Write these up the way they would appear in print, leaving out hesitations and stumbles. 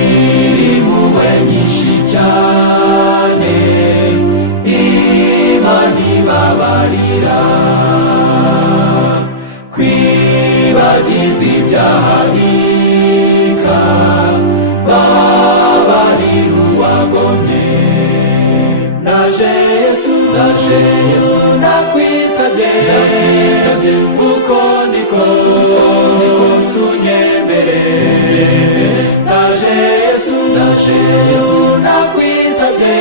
Nyirimuwe nyinshi cyane, Imana ibabarira, kwibagirwa ibyaha bikababarira uwagomye. Naje Yesu nakwitabye, uko niko sunyemere. Naje Yesu nakwitabye,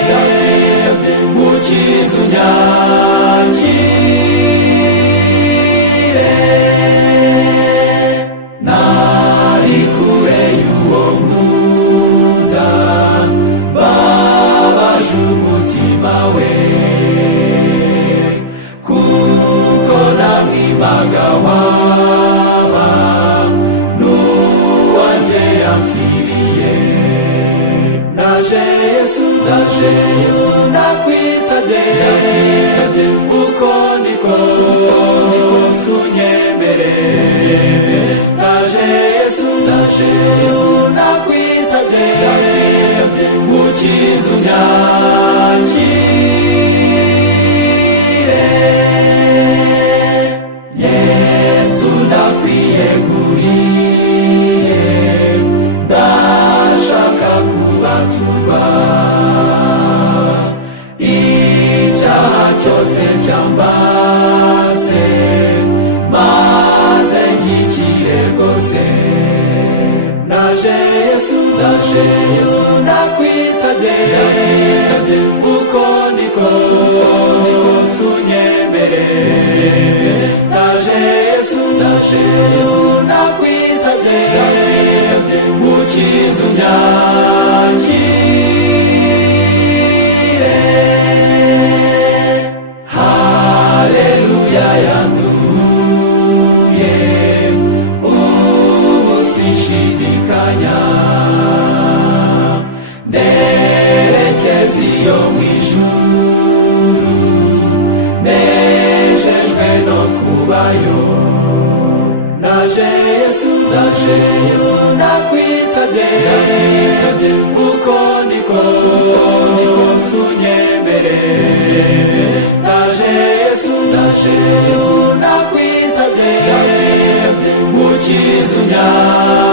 mukiza unyakire. Nari kure y'uwo nkunda, babaje umutima we, kuko namwimaga waba n'uwanjye yamfiriye. Naje Yesu nakwitabye, uko niko sunyemere. Naje Yesu nakwitabye, mukiza unyakire. Yesu ndakwiyeguriye, ndashaka kubaturwa, icyaha cyose cyambase, maze ngikire rwose. Naje Yesu nakwitabye, uko niko sunyemere. Naje Yesu nakwitabye, mukiza unyakire. Haleluya, yanduye ubu sinshidikanya, nerekeza iyo mu ijuru, nejejwe no kubayo. Naje Yesu nakwitabye, uko niko sunyemere. Naje Yesu nakwitabye, mukiza unyakire.